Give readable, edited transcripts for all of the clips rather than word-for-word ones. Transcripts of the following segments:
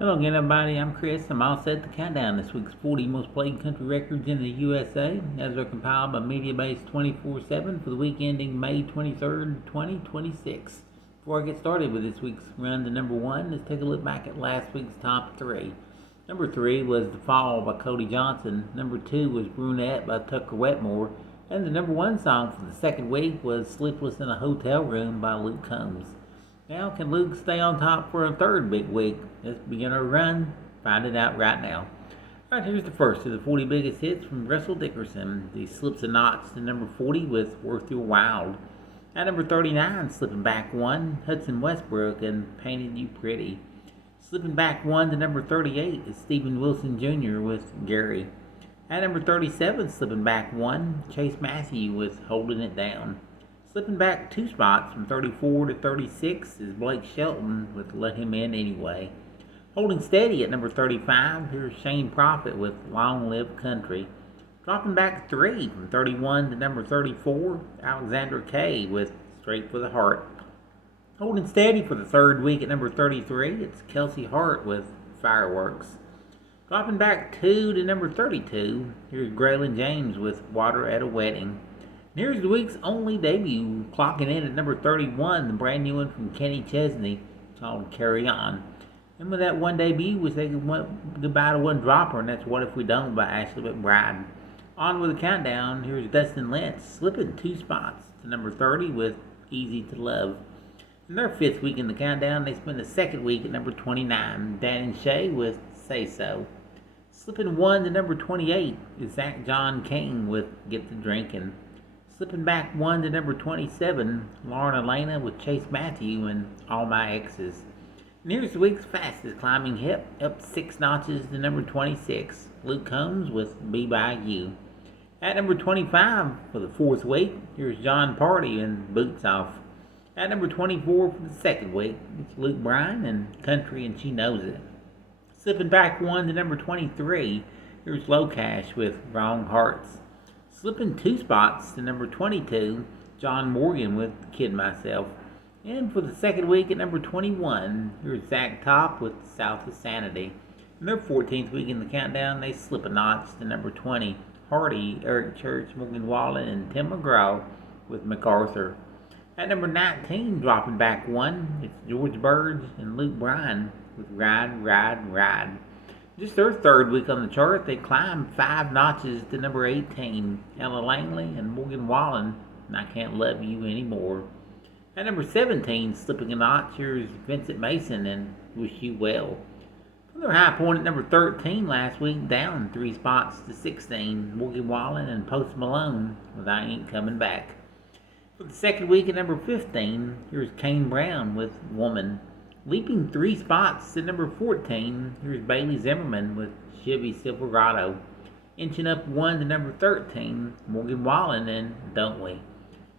Hello again, everybody. I'm Chris. I'm all set to count down this week's 40 most played country records in the USA, as are compiled by MediaBase 24/7 for the week ending May 23rd, 2026. Before I get started with this week's run to number one, let's take a look back at last week's top three. Number three was The Fall by Cody Johnson. Number two was Brunette by Tucker Wetmore. And the number one song for the second week was Sleepless in a Hotel Room by Luke Combs. Now, can Luke stay on top for a third big week? Let's begin our run. Find it out right now. Alright, here's the first of the 40 biggest hits from Russell Dickerson. He slips a notch to number 40 with Worth Your While. At number 39, slipping back one, Hudson Westbrook and Painted You Pretty. Slipping back one to number 38 is Stephen Wilson Jr. with Gary. At number 37, slipping back one, Chase Matthew with Holding It Down. Slipping back two spots from 34 to 36 is Blake Shelton with Let Him In Anyway. Holding steady at number 35, here's Shane Prophet with Long Live Country. Dropping back three from 31 to number 34, Alexandra Kay with Straight for the Heart. Holding steady for the third week at number 33, it's Kelsey Hart with Fireworks. Dropping back two to number 32, here's Graylin James with Water at a Wedding. And here's the week's only debut, clocking in at number 31, the brand new one from Kenny Chesney, called Carry On. And with that one debut, we say goodbye to one dropper, and that's What If We Don't by Ashley McBride. On with the countdown, here's Dustin Lentz, slipping two spots to number 30 with Easy to Love. In their fifth week in the countdown, they spend the second week at number 29, Dan and Shay with Say So. Slipping one to number 28 is Zach John King with Get to Drinking. Slipping back one to number 27, Lauren Elena with Chase Matthew and All My Exes. And here's the week's fastest climbing hit, up six notches to number 26, Luke Combs with Be By You. At number 25 for the fourth week, here's John Party and Boots Off. At number 24 for the second week, it's Luke Bryan and Country and She Knows It. Slipping back one to number 23, here's Low Cash with Wrong Hearts. Slipping two spots to number 22, John Morgan with Kid Myself. And for the second week at number 21, here's Zach Top with South of Sanity. In their 14th week in the countdown, they slip a notch to number 20, Hardy, Eric Church, Morgan Wallen, and Tim McGraw with MacArthur. At number 19, dropping back one, it's George Burge and Luke Bryan with Ride, Ride, Ride. Just their third week on the chart, they climbed five notches to number 18, Ella Langley and Morgan Wallen, and I Can't Love You Anymore. At number 17, slipping a notch, here's Vincent Mason and Wish You Well. From their high point at number 13 last week, down three spots to 16, Morgan Wallen and Post Malone with I Ain't Coming Back. For the second week at number 15, here's Kane Brown with Woman. Leaping three spots to number 14, here's Bailey Zimmerman with Chevy Silverado. Inching up one to number 13, Morgan Wallen and Don't We.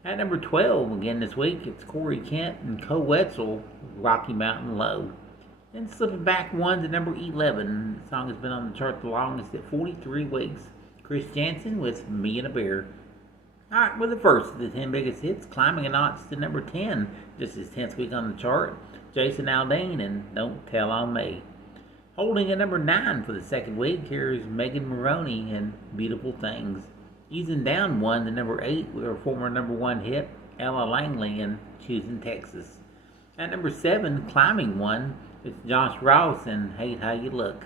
At number 12, again this week, it's Corey Kent and Co Wetzel with Rocky Mountain Low. And slipping back one to number 11, the song has been on the chart the longest at 43 weeks, Chris Jansen with Me and a Bear. Alright, with the first of the 10 biggest hits, climbing a notch to number 10, just his 10th week on the chart, Jason Aldean and Don't Tell on Me. Holding at number 9 for the second week, here's Megan Maroney and Beautiful Things. Easing down one to number 8 with her former number 1 hit, Ella Langley and Choosing Texas. At number 7, climbing one, it's Josh Ross and Hate How You Look.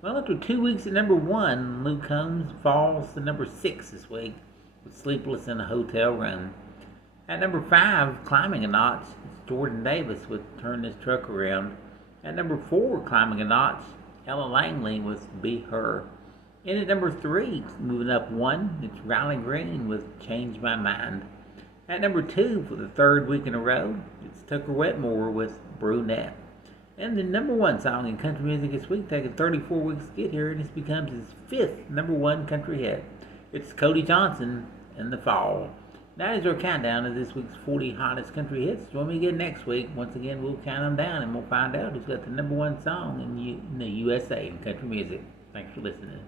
Well, after 2 weeks at number 1, Luke Combs falls to number 6 this week with Sleepless in a Hotel Room. At number 5, climbing a notch, it's Jordan Davis with Turn This Truck Around. At number 4, climbing a notch, Ella Langley with Be Her. And at number 3, moving up one, it's Riley Green with Change My Mind. At number 2, for the third week in a row, it's Tucker Wetmore with Brunette. And the number 1 song in country music this week, taking 34 weeks to get here, and this becomes his 5th number 1 country hit. It's Cody Johnson and The Fall. That is our countdown of this week's 40 hottest country hits. Join me again next week. Once again, we'll count them down and we'll find out who's got the number 1 song in the USA in country music. Thanks for listening.